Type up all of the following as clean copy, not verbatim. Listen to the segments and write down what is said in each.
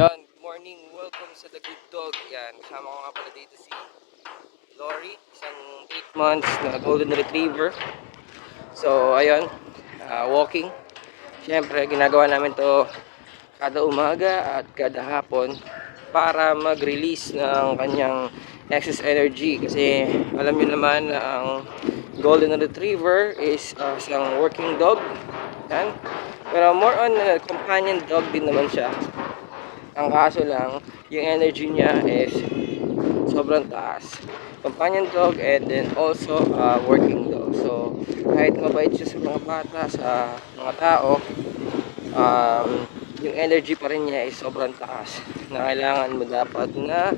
Yan, good morning. Welcome sa The Good Dog. Yan, kasama ko nga pala dito si Lori, isang 8 months na Golden Retriever. So, ayun, walking. Siyempre, ginagawa namin to kada umaga at kada hapon para mag-release ng kanyang excess energy. Kasi alam niyo naman na ang Golden Retriever is isang working dog. Yan. Pero more on companion dog din naman siya. Ang kaso lang, yung energy niya is sobrang taas. Companion dog and then also working dog. So, kahit mabait siya sa mga bata, sa mga tao, um, yung energy pa rin niya is sobrang taas. Na kailangan mo dapat na,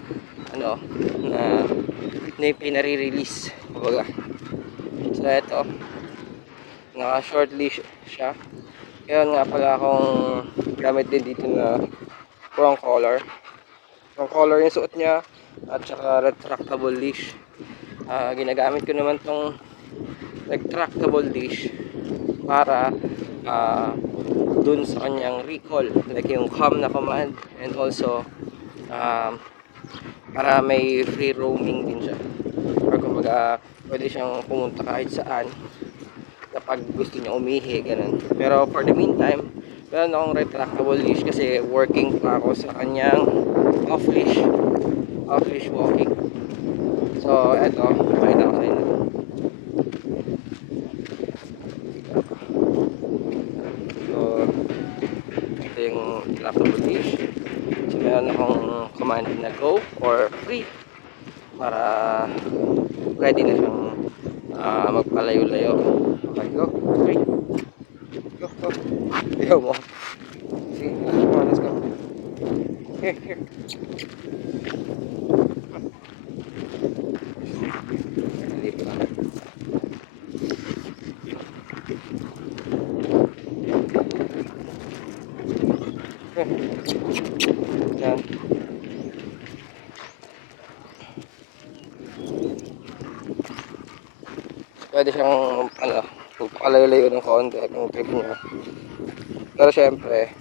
ano, na pinare-release. Kumbaga. So, ito, naka short leash siya. Kaya nga pala akong gamit din dito na prong collar. Prong collar yung suot niya at saka retractable leash. Ginagamit ko naman tong retractable leash para dun sa kanyang recall, like yung calm na command, and also um, para may free roaming din siya, or kumbaga pwede siyang pumunta kahit saan kapag gusto niya umihi, ganun. Pero for the meantime, meron akong retractable leash kasi working pa ako sa kanyang off leash walking. So eto, pakita ko sa inyo. So ito yung retractable leash. So meron akong command na go or free para ready na siyang magpalayo-layo. Okay, go. Okay. Go. Ayaw mo. Sige, let's go. Here. Dali pa. Yan. Pwede siyang magpakalayo-layo ng konti kung trip niya. Pero syempre,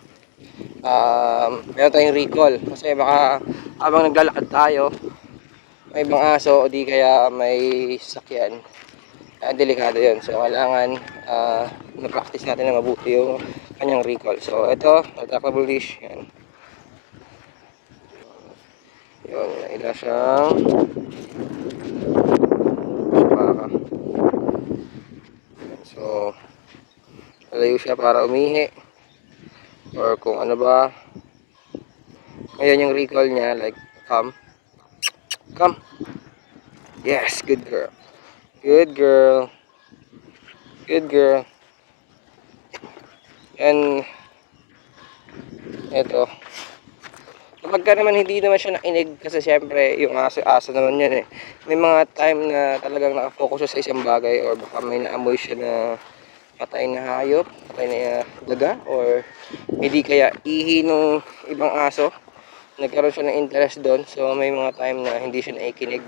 meron tayong recall kasi baka habang naglalakad tayo may ibang aso o di kaya may sakyan, delikado yun. So kailangan na-practice natin na mabuti yung kanyang recall. So ito, retractable leash yan. Yun, ila siyang baka. So malayo siya para umihi or kung ano ba. Ngayon yung recall niya, like come. Yes, good girl. And eto, kapag ka naman hindi naman siya nainig, kasi syempre yung aso naman yan eh. May mga time na talagang nakafocus siya sa isang bagay, or baka may naamoy siya na patay na hayop, patay na daga, or hindi kaya ihi ng ibang aso, nagkaroon siya ng interest doon. So may mga time na hindi siya naikinig.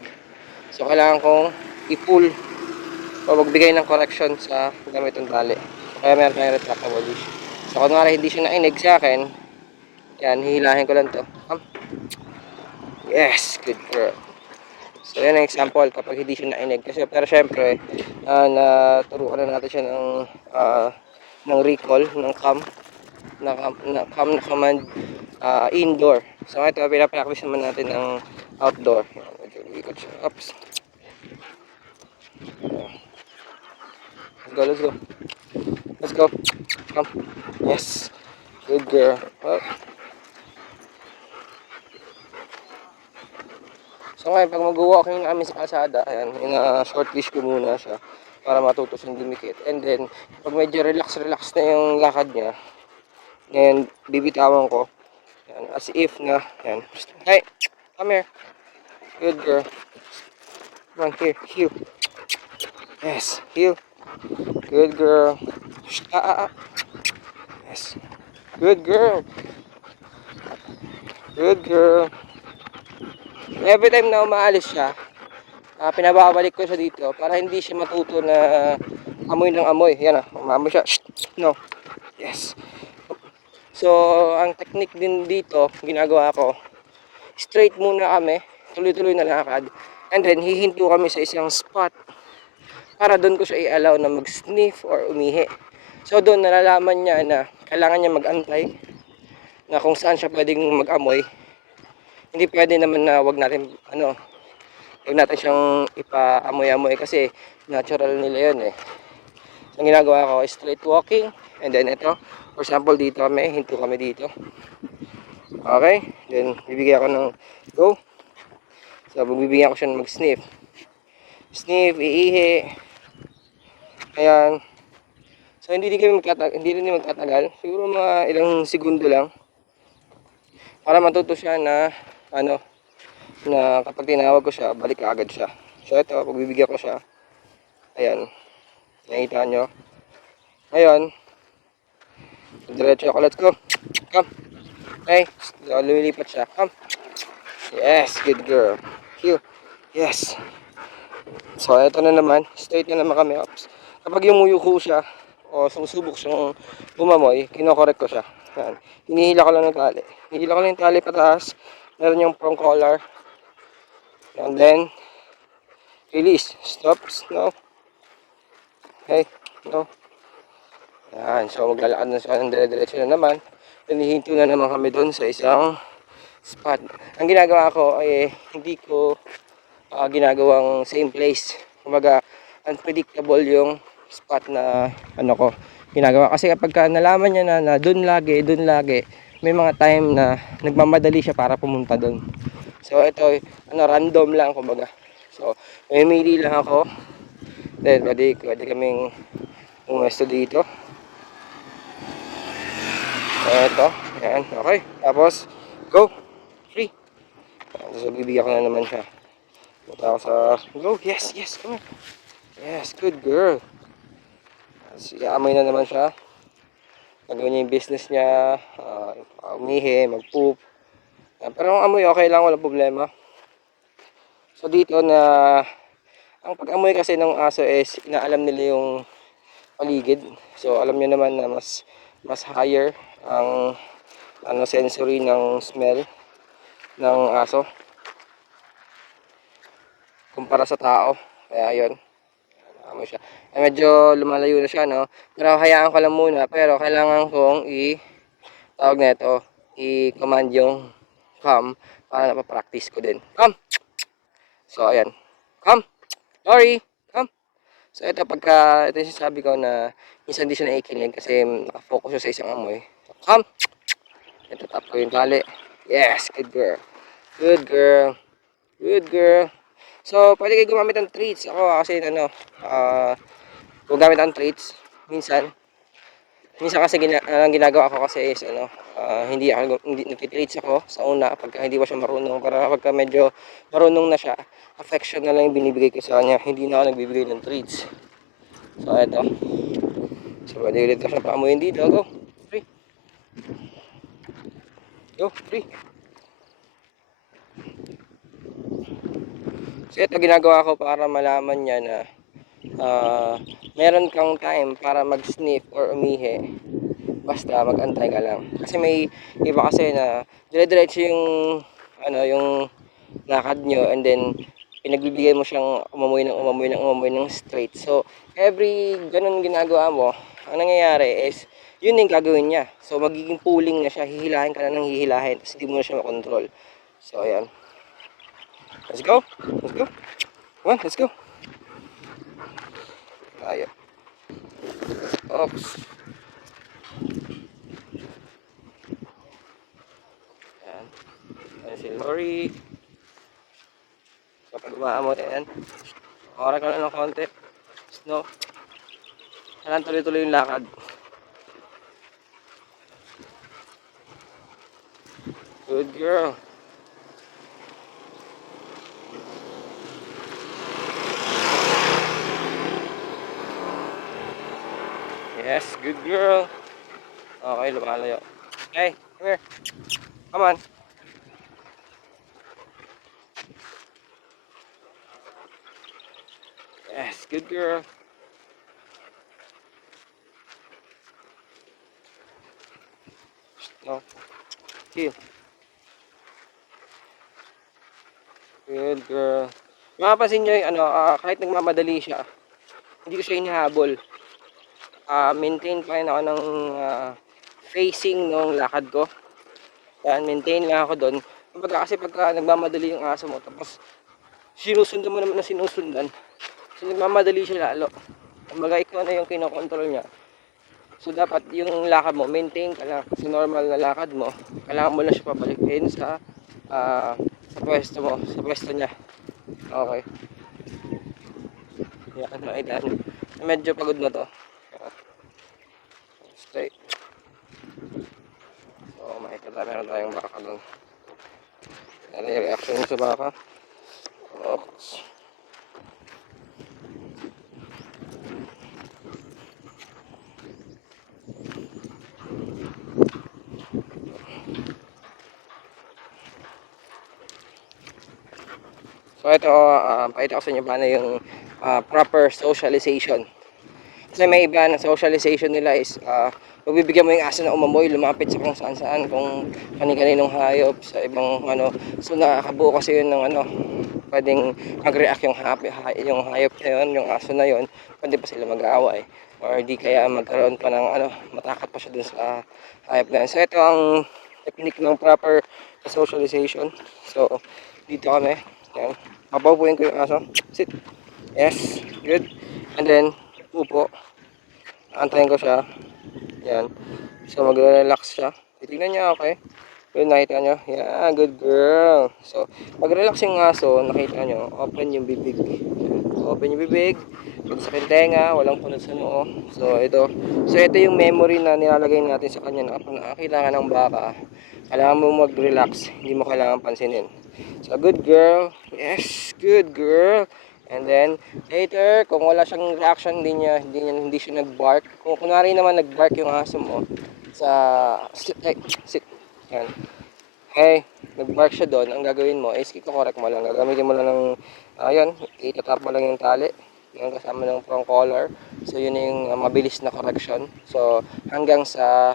So kailangan kong i-pull o magbigay ng correction sa gamit ng tali. So, kaya meron tayong retractable leash. So kunwari hindi siya nainig sa akin, yan, hihilahin ko lang to. Yes, good girl. So yan ang example kapag hindi siya nainig. Kasi, pero syempre, naturuan na natin siya ng recall, ng cam, na command indoor. So ito, pinapractice naman natin ng outdoor. Yan, medyo ikot siya. Oops. Let's go. Come. Yes. Good girl. Well, so ngayon, pag mag-walking na kami sa kalsada, ayan, short leash ko muna siya para matuto siyang dumikit. And then, pag medyo relax na yung lakad niya, then bibitawan ko. Ayan, as if na, ayan. Hey, come here. Good girl. Come on, here, heel. Yes, heel. Good girl. Yes. Good girl. Every time na umaalis siya, pinababalik ko siya dito para hindi siya matuto na amoy ng amoy. Yan umamoy siya. Shh, no. Yes. So, ang technique din dito, ginagawa ko, straight muna kami, tuloy-tuloy na lakad, and then hihinto kami sa isang spot para doon ko siya i-allow na mag-sniff or umihi. So, doon nalalaman niya na kailangan niya mag-antay na kung saan siya pwedeng mag-amoy. Hindi pwede naman na wag natin siyang ipa-amoy-amoy kasi natural nila yun eh. So, ang ginagawa ko is straight walking, and then ito, for example dito kami, hinto kami dito. Okay, then bibigyan ako ng go. So, bibigyan ko siya ng mag-sniff. Sniff, iihi. Ayan. So, hindi rin magtatagal. Siguro mga ilang segundo lang. Para matuto siya na, na kapag tinawag ko siya, balik agad siya. So, ito, pagbibigyan ko siya. Ayan. Nakita nyo. Ngayon, diretso ako. Let's go. Come. Okay. So, lumilipat siya. Come. Yes, good girl. Here. Yes. So, ito na naman. Straight na naman kami. Oops. Kapag yumuyuko siya, o susubok siyang bumamoy, kinokorek ko siya. Yan. Hinihila ko lang ng tali. Hinihila ko lang yung tali pataas. Meron yung prong collar. And then, release. Stop. No. Okay. No. Yan. So, maglalakad na siya ng dire-diretso na naman. Hinihinto na naman kami doon sa isang spot. Ang ginagawa ko ay hindi ko ginagawang same place. Kumbaga, unpredictable yung spot na ginagawa. Kasi kapag nalaman niya na doon lagi, may mga time na nagmamadali siya para pumunta doon. So, ito, random lang, kumbaga. So, mamili lang ako. Then, pwede kaming umuesto dito. Ito, yan, okay. Tapos, go, free. So, bibigyan ko na naman siya. Punta ako sa, go, yes, come here. Yes, good girl. Amoy na naman siya. Gagawin niya yung business niya, umihi, mag-poop. Pero ang amoy okay lang, walang problema. So dito ang pag-amoy kasi ng aso is inaalam nila yung paligid. So alam niyo naman na mas higher ang sensory ng smell ng aso kumpara sa tao. Kaya yun, amoy siya. Medyo lumalayo na siya, no? Pero hayaan ko lang muna. Pero kailangan kong i-command yung come para napapractice ko din. Come! So, ayan. Come! Lori! Come! So, ito yung sinasabi ko na minsan di siya naikinig kasi nakafocus siya sa isang amoy. So, come! Ito, tap ko yung tali. Yes! Good girl. Good girl. Good girl. So, pwede kayo gumamit ng treats. Ako kasi, gumagamit ng treats. Minsan kasi ang ginagawa ko kasi is hindi nagtitreats ako sa una pagka hindi pa siya marunong, para pagka medyo marunong na siya, affection na lang yung binibigay ko sa kanya, hindi na ako nagbibigay ng treats. So eto, so pwede ulit ko siya paamuyin dito. Go, free. Go, free. So ito ginagawa ko para malaman niya na meron kang time para mag-sniff or umihi. Basta mag-antay ka lang. Kasi may iba kasi na dire-diretso yung lakad nyo, and then pinagbibigay mo siyang umamoy ng straight. So, every ganun ginagawa mo, ang nangyayari is, yun yung gagawin niya. So, magiging pulling na siya, hihilahin ka na ng hihilahin, tapos hindi mo na siya makontrol. So, ayan. Let's go. Let's go. Come on, let's go. Tayo. Oops. Ayan. Ayan si Lori. So, pag umaamot, ayan. Oras ko na ng konti. Snow. Kailangan tuloy-tuloy yung lakad. Good girl. Yes, good girl. Okay, lumalayo. Okay, come here. Come on. Yes, good girl. No? Chill. Good girl. Mapapansin nyo yung ano, kahit nagmamadali siya, hindi ko siya hinahabol. Maintain pa rin ako ng facing ng lakad ko. Yan, maintain lang ako doon. Kasi pagka nagmamadali yung aso mo, tapos sinusundan mo naman na sinusundan, so nagmamadali siya lalo. Kumbaga ikaw na yung kinokontrol niya. So dapat yung lakad mo, maintain ka lang sa normal na lakad mo. Kailangan mo lang siya pabalikin sa pwesto mo, sa pwesto niya. Okay. Yan, makita niyo. Medyo pagod na to. Straight. So makikita meron tayong baka doon. Ano yung reaction mo sa baka? Oops. So ito, pakita ko sa inyo paano yung proper socialization. Kasi may iba na socialization nila is pagbibigyan mo yung aso na umamoy, lumapit sa kung saan saan, kung kani-kaninong hayop, sa ibang ano. So nakakabuo kasi yun ng ano, pwedeng mag-react yung hayop na yun, yung aso na yun, pwede pa sila mag-aaway. Or di kaya magkaroon pa ng ano, matakot pa siya dun sa hayop na yun. So ito ang technique ng proper socialization. So dito kami, yan. Papaupuin ko yung aso. Sit. Yes. Good. And then, upo. Antayin ko siya. Yan. So, magre-relax siya. Titignan niya, okay? Good, nakita nyo? Yeah, good girl. So, pag-relax yung aso, nakita nyo, open yung bibig. Yan. So, open yung bibig. Pag sa tenga, walang punod sa noo. So, ito. So, ito yung memory na nilalagay natin sa kanya na kailangan ng baka. Kailangan mo mag-relax. Hindi mo kailangan pansinin. So, good girl. Yes, good girl. And then, later, kung wala siyang reaction, hindi siya nag-bark. Kung kunwari naman nag-bark yung aso mo, sit. Yan. Hey, nag-bark siya doon, ang gagawin mo is i-correct mo lang. Gagamitin mo lang ng, itatap mo lang yung tali. Yung kasama ng prong collar. So, yun yung mabilis na correction. So, hanggang sa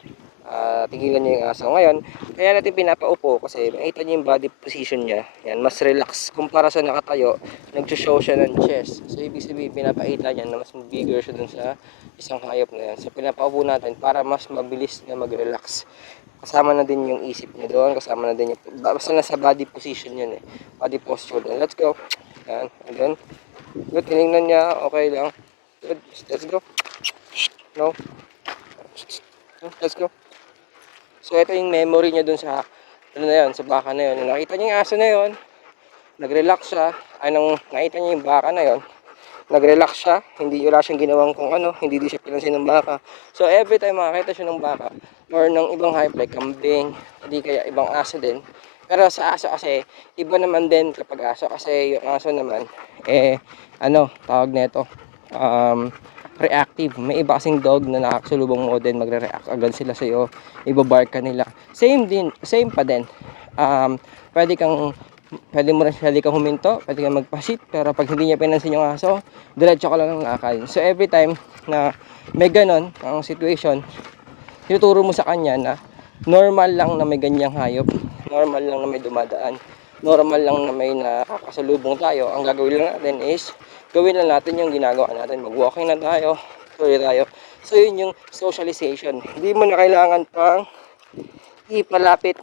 tigilan niya yung aso. Ngayon, kaya natin pinapaupo kasi makita niyo yung body position niya. Yan, mas relax. Kumpara sa nakatayo, nag-show siya ng chest. So, ibig sabihin, pinapakita niya na mas bigger siya dun sa isang hayop na yan. So, pinapaupo natin para mas mabilis na mag-relax. Kasama na din yung isip niya doon, kasama na din yung, basta nasa body position yun eh. Body posture doon. Let's go. Yan, and then, good, tinignan niya, okay lang. Good, let's go. No. Let's go. So ito yung memory niya dun sa ano na yun, sa baka na yun. Nakita niya yung aso na yun, nag-relax siya. Nakita niya yung baka na yun, nag-relax siya. Hindi wala siyang ginawang kung ano, hindi siya pinansin ng baka. So every time makakita siya ng baka or ng ibang hayop like kambing, hindi kaya ibang aso din. Pero sa aso kasi, iba naman din kapag aso kasi yung aso naman, tawag nito, reactive. May iba kasing dog na nakakasalubong mo din, magre-react agad sila sa iyo, ibabark ka nila. Same pa din. Pwede kang pwede kang huminto, pwede kang magpasit, pero pag hindi niya pinansin yung aso, diretso ka lang ng lakad. So every time na may ganon ang situation, tinuturo mo sa kanya na normal lang na may ganyang hayop, normal lang na may dumadaan, normal lang na may nakakasalubong tayo. Ang gagawin lang natin is gawin lang natin yung ginagawa natin, mag-walking na tayo, tuloy tayo. So yun yung socialization. Hindi mo na kailangan pang ipalapit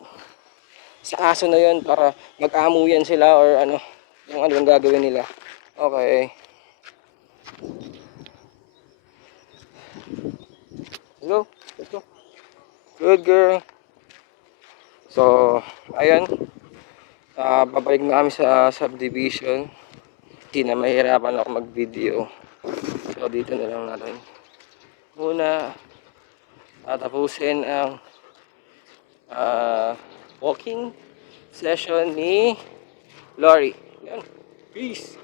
sa aso na yun para mag-amuyan sila or ano yung gagawin nila. Okay. Hello, let's go. Good girl. So, ayan. Babalik na kami sa subdivision. Hindi na mahirapan ako mag-video. So, dito na lang natin muna tapusin ang walking session ni Lori. Yan. Peace!